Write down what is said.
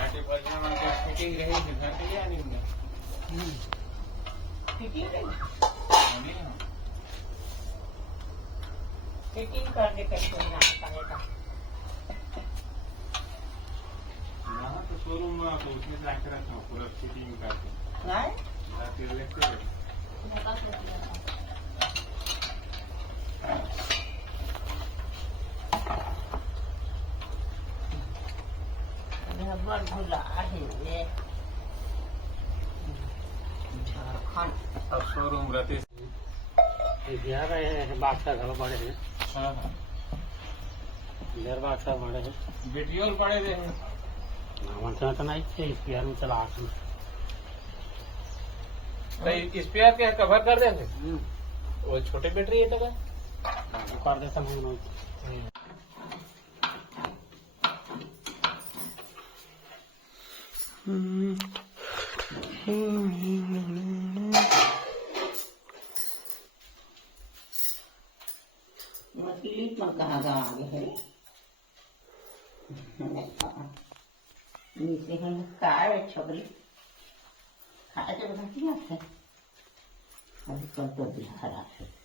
फिटिंग रही घर के लिए आनी फिटिंग करने कैसे पड़ेगा यहाँ तो शोरूम में आप उसमें जाकर रखा हूँ पूरा फिटिंग करके जाके लेते रबर भुला है झारखंड अब शोरूम रहते बाक्सा घर बड़े हैं। हाँ हाँ इधर बाक्सा बड़े हैं। वीडियो पड़े थे नाम तो नहीं थे स्पेयर में चला तो स्पेयर के कवर कर देंगे वो छोटे बैटरी है तो कर देता हूँ। मछली पर कहाँ गए है नीचे हम कार छोकरी खाए जब घटिया थे अभी कल तो भी खराब है।